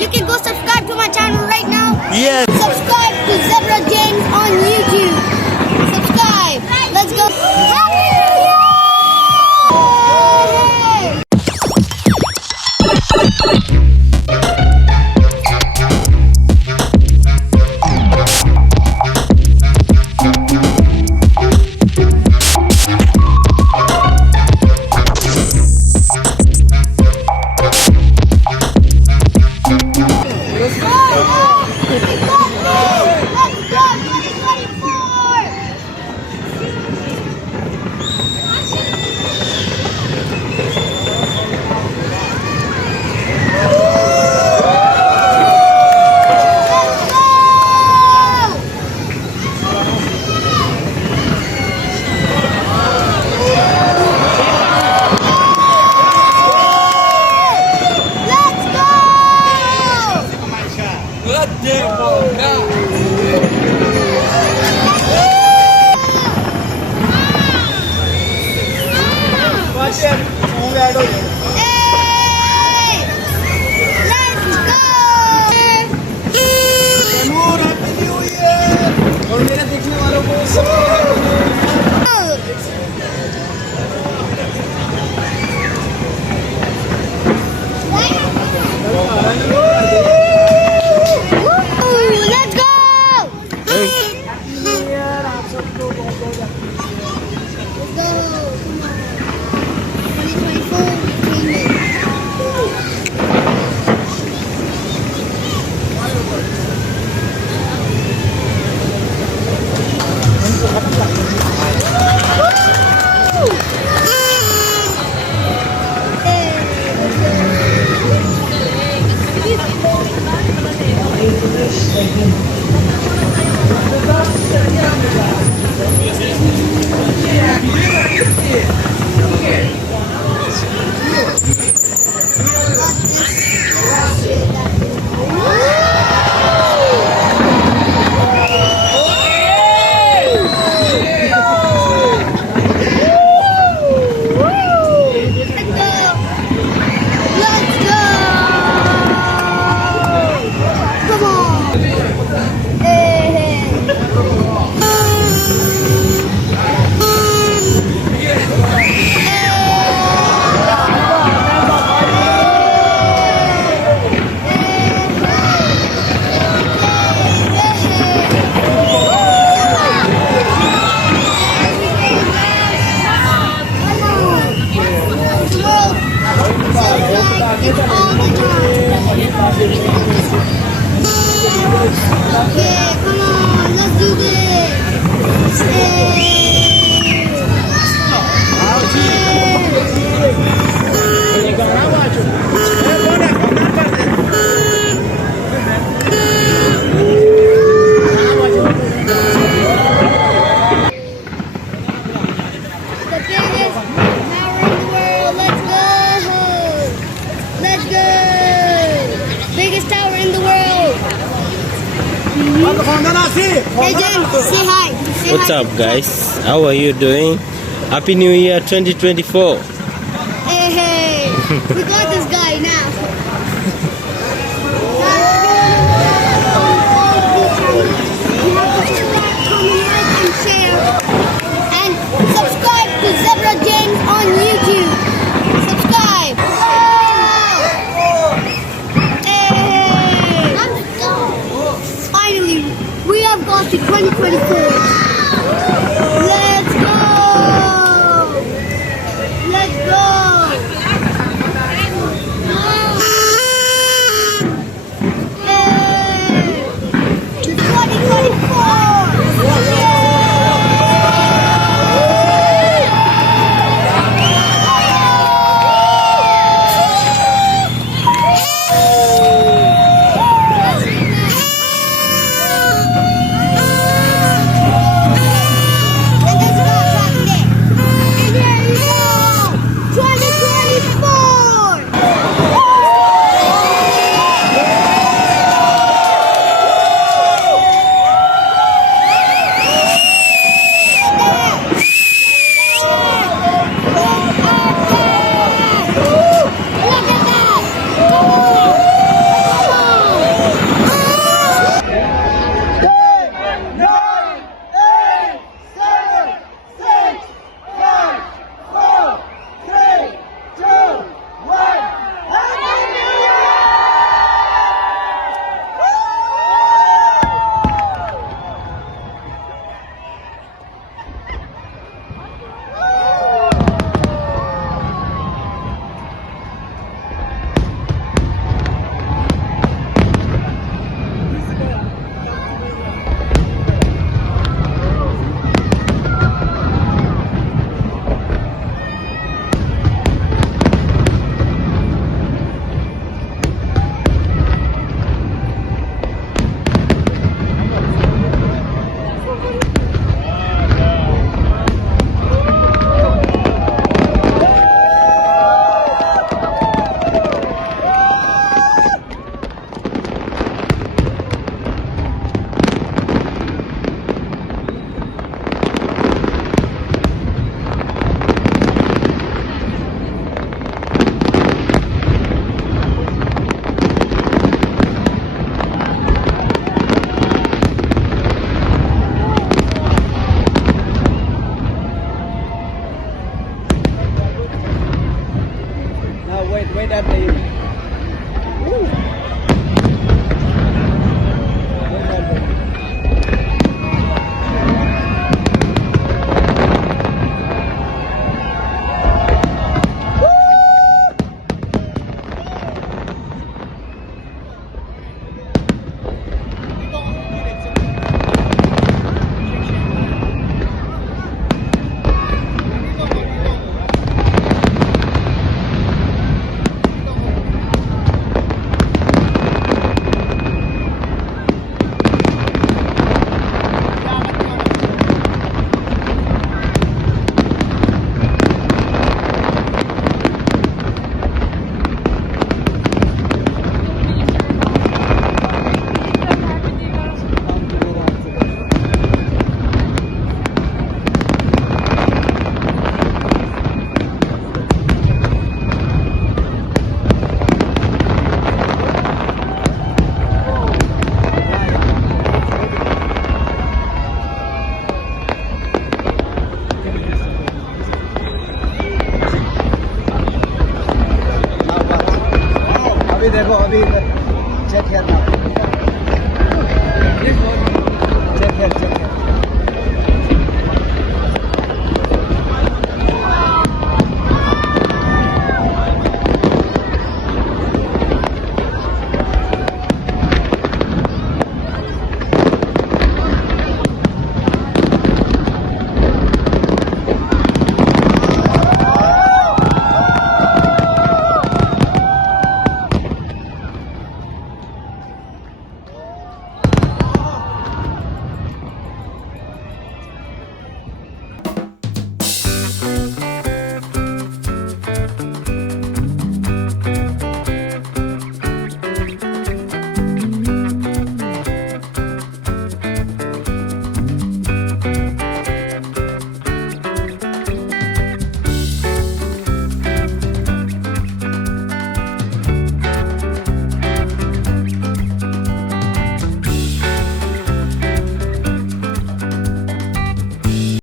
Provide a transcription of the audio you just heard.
You can go subscribe to my channel right now. Yes. Subscribe to Zebraajames on YouTube. Subscribe. Let's go. Happy New Year! Okay, come on, let's do this. The biggest tower in the world. Let's go. Let's go. Biggest tower in the world. Hey James, say hi. Say What's hi. up, guys? How are you doing? Happy New Year 2024. Hey, hey. We got this guy now. You have to subscribe, comment, like, and share. And subscribe to Zebraajames on YouTube. Subscribe. Hey. Finally, we have got to 2024. Let's go! Let's go! अभी देखो अभी check किया था check किया